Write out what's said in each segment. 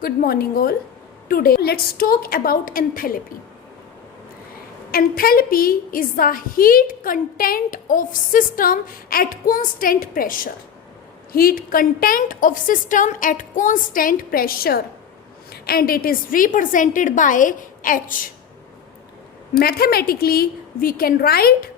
Good morning all. Today let's talk about enthalpy. Enthalpy is the heat content of system at constant pressure. Heat content of system at constant pressure, and it is represented by H. Mathematically we can write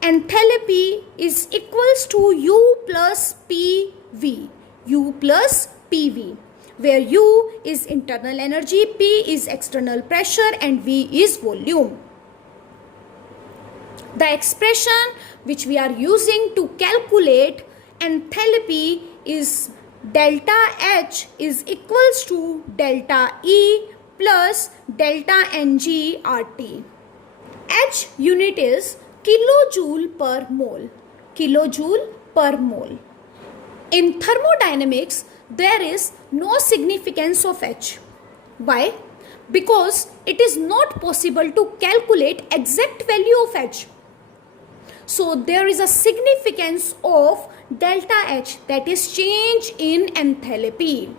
enthalpy is equals to U plus PV. U plus PV, where U is internal energy, P is external pressure and V is volume. The expression which we are using to calculate enthalpy is delta H is equals to delta E plus delta Ng RT. H unit is kilojoule per mole. Kilojoule per mole. In thermodynamics, there is no significance of H. Why? Because it is not possible to calculate exact value of H. So there is a significance of delta H, that is change in enthalpy.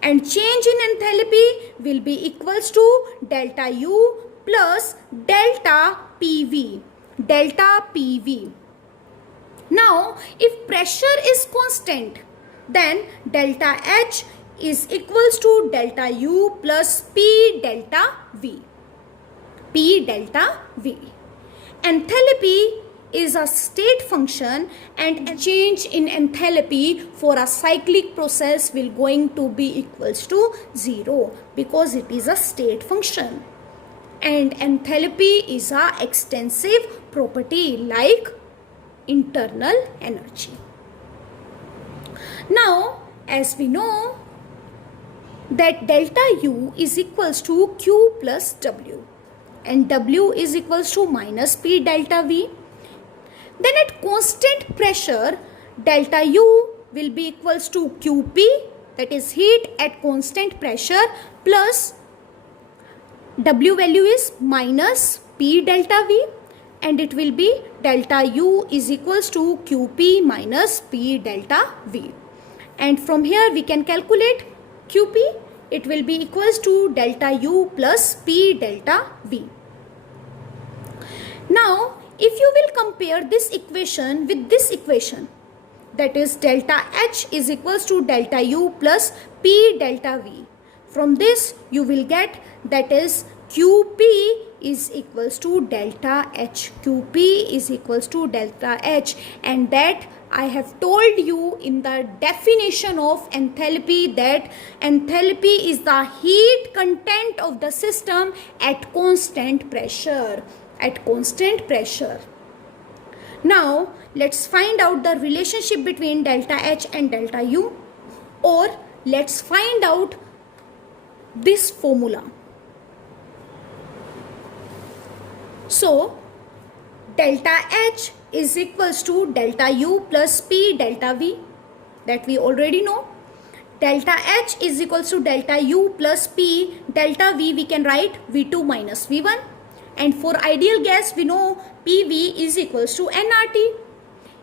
And change in enthalpy will be equals to delta U plus delta PV. Delta PV. Now, if pressure is constant, then delta H is equals to delta U plus P delta V. P delta V. Enthalpy is a state function, and a change in enthalpy for a cyclic process will going to be equals to 0 because it is a state function. And enthalpy is a extensive property like internal energy. Now, as we know that delta U is equals to Q plus W and W is equals to minus P delta V, then at constant pressure delta U will be equals to QP, that is heat at constant pressure, plus W value is minus P delta V, and it will be delta U is equals to QP minus P delta V. And from here we can calculate QP. It will be equals to delta U plus P delta V. Now, if you will compare this equation with this equation, that is delta H is equals to delta U plus P delta V. From this you will get that is QP is equals to delta H. QP is equals to delta H, and that I have told you in the definition of enthalpy that enthalpy is the heat content of the system at constant pressure. At constant pressure. Now let's find out the relationship between delta H and delta U, or let's find out this formula. So delta H is equals to delta U plus P delta V, that we already know. Delta H is equals to delta U plus P delta V, we can write V2 minus V1. And for ideal gas we know PV is equals to nRT.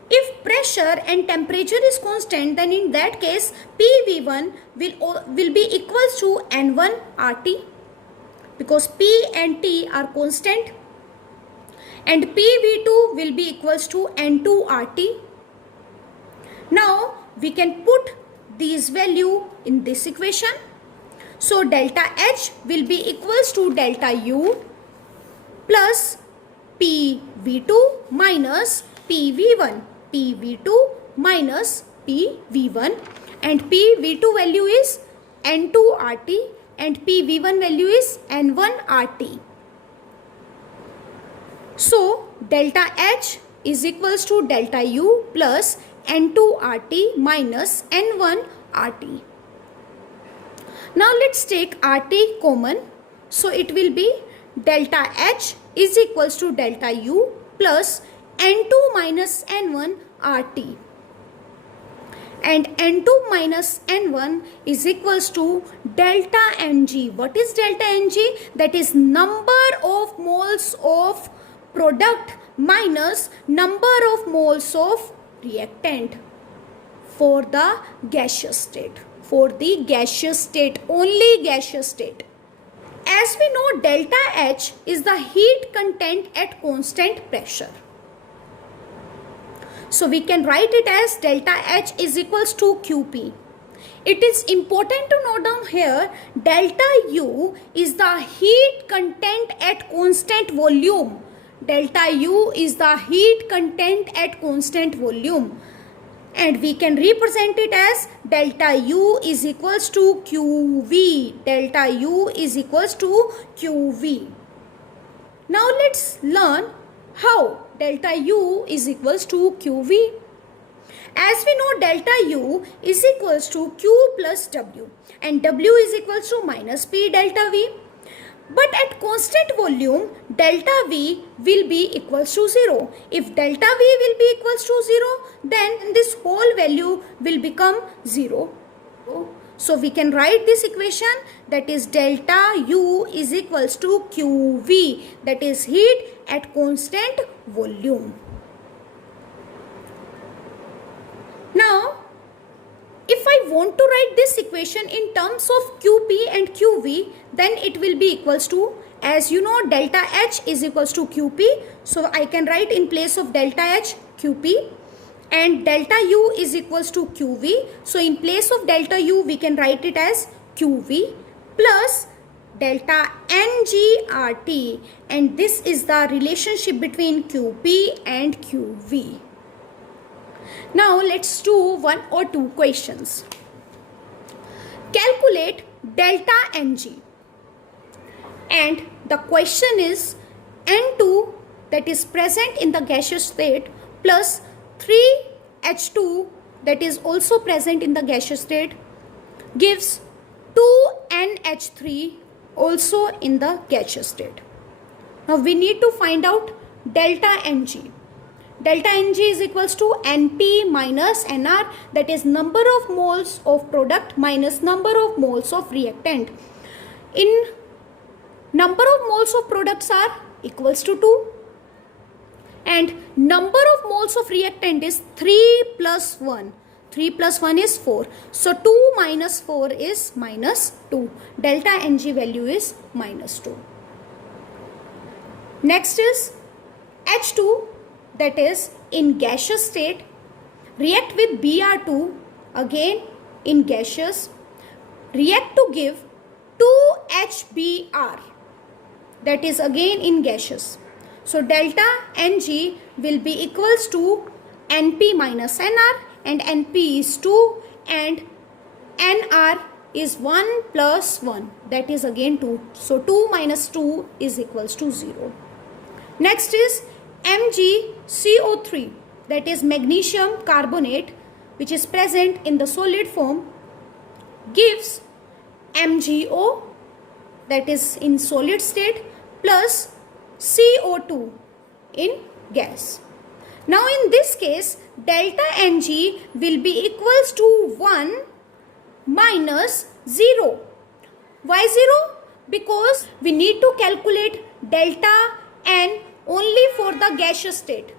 If pressure and temperature is constant, then in that case PV1 will be equals to N1 RT, because P and T are constant, and PV2 will be equals to N2 RT. Now we can put these value in this equation. So delta H will be equals to delta U plus PV2 minus PV1. PV2 minus PV1, and PV2 value is N2 RT and PV1 value is N1 RT. So delta H is equals to delta U plus N2 RT minus N1 RT. Now let's take RT common. So it will be delta H is equals to delta U plus N2 minus N1 RT. And N2 minus N1 is equals to delta Ng. What is delta Ng? That is number of moles of product minus number of moles of reactant for the gaseous state. for the gaseous state, only gaseous state. As we know, delta H is the heat content at constant pressure. So we can write it as delta H is equals to QP. It is important to note down here, delta U is the heat content at constant volume. Delta U is the heat content at constant volume. And we can represent it as delta U is equals to QV. Delta U is equals to QV. Now let's learn how delta U is equals to QV. As we know, delta U is equals to Q plus W and W is equals to minus P delta V. But at constant volume, delta V will be equals to 0. If delta V will be equals to 0, then this whole value will become 0. So we can write this equation, that is delta U is equals to QV, that is heat at constant volume. Now, if I want to write this equation in terms of QP and QV, then it will be equals to, as you know, delta H is equals to QP. So I can write in place of delta H QP, and delta U is equals to QV. So in place of delta U, we can write it as QV plus delta NGRT, and this is the relationship between QP and QV. Now let's do one or two questions. Calculate delta Ng, and the question is N2 that is present in the gaseous state plus 3H2 that is also present in the gaseous state gives 2NH3 also in the gaseous state. Now we need to find out delta Ng. Delta Ng is equals to Np minus Nr, that is number of moles of product minus number of moles of reactant. In number of moles of products are equals to 2 and number of moles of reactant is 3 plus 1. 3 plus 1 is 4. So 2 minus 4 is minus 2. Delta Ng value is minus 2. Next is H2, that is in gaseous state, react with Br2 again in gaseous, react to give 2HBr, that is again in gaseous. So delta Ng will be equals to Np minus Nr, and Np is 2 and Nr is 1 plus 1, that is again 2. So 2 minus 2 is equals to 0. Next is MgCO3, that is magnesium carbonate, which is present in the solid form, gives MgO, that is in solid state, plus CO2 in gas. Now in this case, delta Ng will be equals to 1 minus 0. Why 0? Because we need to calculate delta N only for the gaseous state.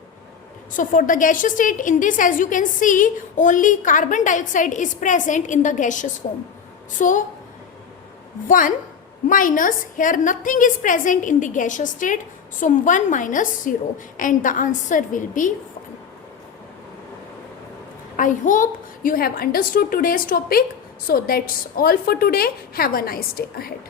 So for the gaseous state, in this, as you can see, only carbon dioxide is present in the gaseous form. So 1 minus, here nothing is present in the gaseous state, so 1 minus 0, and the answer will be 1. I hope you have understood today's topic. So that's all for today. Have a nice day ahead.